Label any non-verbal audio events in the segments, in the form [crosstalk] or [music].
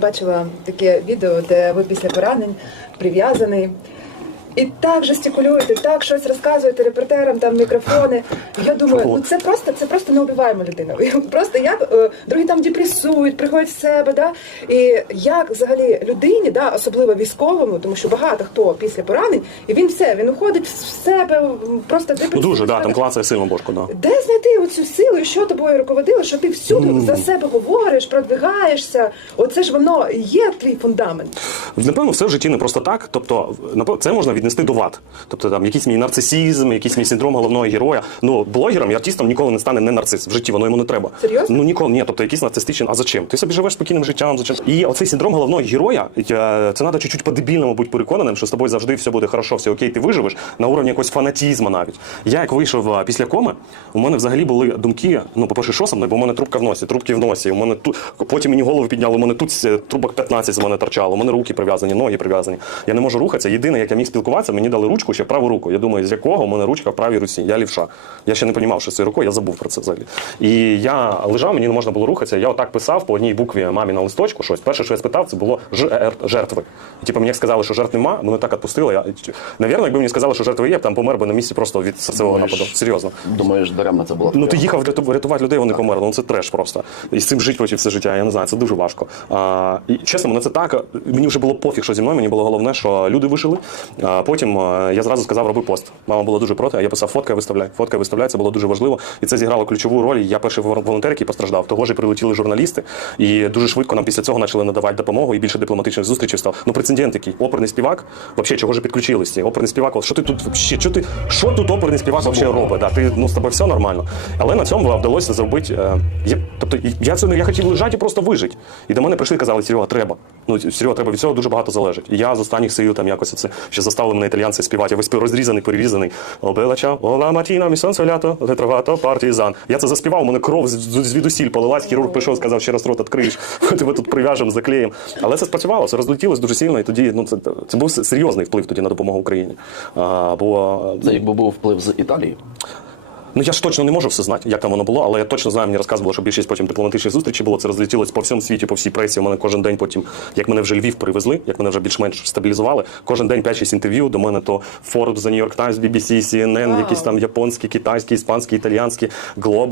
Бачила таке відео, де ви після поранень прив'язаний. І так жестикулюєте, так щось розказуєте репортерам, там мікрофони. Я думаю, ну це просто це просто неубиваємо людина. [laughs] Просто як е, другі там депресують, приходять в себе, да? І як взагалі людині, да, особливо військовому, тому що багато хто після поранень, і він все, він уходить в себе, просто Ну депресує. дуже, да, там клацає сильно бошку, да. Де знайти оцю силу, і що тобою руководило, що ти всюди за себе говориш, продвигаєшся? Оце ж воно є твій фундамент. Напевно, все в житті не просто так. Тобто, це можна віднести до вад. Тобто там якийсь мій нарцисізм, якийсь мій синдром головного героя. Ну, блогером і артистом ніколи не стане не нарцис. В житті воно йому не треба. Серйозно? Ну ніколи ні. Тобто якийсь нарцистичний. А зачем? Ти собі живеш спокійним життям. Зачем? І оцей синдром головного героя, це треба чуть-чуть по-дебільному бути переконаним, що з тобою завжди все буде хорошо, все окей, ти виживеш на уровні якогось фанатізму навіть. Я як вийшов після коми, у мене взагалі були думки. Ну, по-перше, що со мною, бо у мене трубка в носі, трубки в носі. У мене тут потім мені голову підняли. У мене тут е, трубок 15 з мене торчало. У мене руки прив'язані, ноги прив'язані. Я не можу рухатися. Єдине, як я міг спілкуватися, мені дали ручку ще праву руку. Я думаю, з якого у мене ручка в правій руці. Я лівша. Я ще не розумів, що це рукою, я забув про це взагалі. І я лежав, мені не можна було рухатися. Я отак писав по одній букві мамі на листочку. Щось. Перше, що я спитав, це було «Ж- жертви. І типу, мені сказали, що жертв нема, мене так відпустило. Я, навірно, якби мені сказали, що жертви є, я б там помер би на місці просто від серцевого нападу. Серйозно. Думаєш, даремно це було? Ну ти їхав рятувати людей, вони померли. Ну це треш просто. І з цим жити потім все життя. Я не знаю, це дуже важко. А, і чесно, мене це так. Мені вже було пофіг, що зі мною. Мені було головне, що люди вижили. А потім я зразу сказав, роби пост. Мама була дуже проти. а Я писав, фотка виставляй. Фотка виставляй, це було дуже важливо. І це зіграло ключову роль. Я перший волонтер, який постраждав. Того ж прилетіли журналісти. І дуже швидко нам після цього почали надавати допомогу і більше дипломатичних зустрічей став. Ну прецедент який. Оперний співак. Вообще, чого ж підключились? Оперний співак. Що ти тут вообще? Що ти що тут оперний співак вообще робить? Да, ти ну з тобою все нормально. Але на цьому вдалося зробити. Е, я, тобто я це я хотів лежати і просто вижити. І до мене прийшли і казали, Серега, треба. Ну Серега, треба від цього дуже багато залежить. Я з останніх сил там якось це ще заставили мене італіянці співати. Я весь розрізаний, перерізаний. Обелача, ола матіна, місон солято, ретровато, партізан. Я це заспівав, у мене кров звідусіль полилась, хірург прийшов, сказав, ще раз рот відкриєш, [laughs] тебе тут прив'яжемо, заклеїмо. Але це спрацювало, це розлетілось дуже сильно, і тоді ну це, це був серйозний вплив тоді на допомогу Україні. А, бо Це якби був вплив з Італії. Ну я ж точно не можу все знати, як там воно було, але я точно знаю, мені розказувало, що більшість потім дипломатичних зустрічей було. Це розлетілось по всьому світі, по всій пресі. У мене кожен день потім, як мене вже Львів привезли, як мене вже більш-менш стабілізували. Кожен день 5-6 інтерв'ю. До мене то Forbes, The New York Times, BBC, CNN, Вау. якісь там японські, китайські, іспанські, італіянські,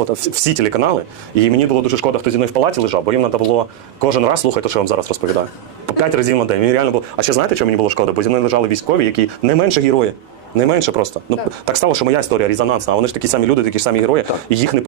та всі, телеканали. І мені було дуже шкода, хто зі мною в палаті лежав, бо їм треба було кожен раз слухати, що я вам зараз розповідаю. По 5 разів на день. Мені реально було. А ще знаєте, що мені було шкода? Бо зі мною лежали військові, які не менше герої. Не менше просто. Ну так. стало, що моя історія резонансна, а вони ж такі самі люди, такі ж самі герої, і їх не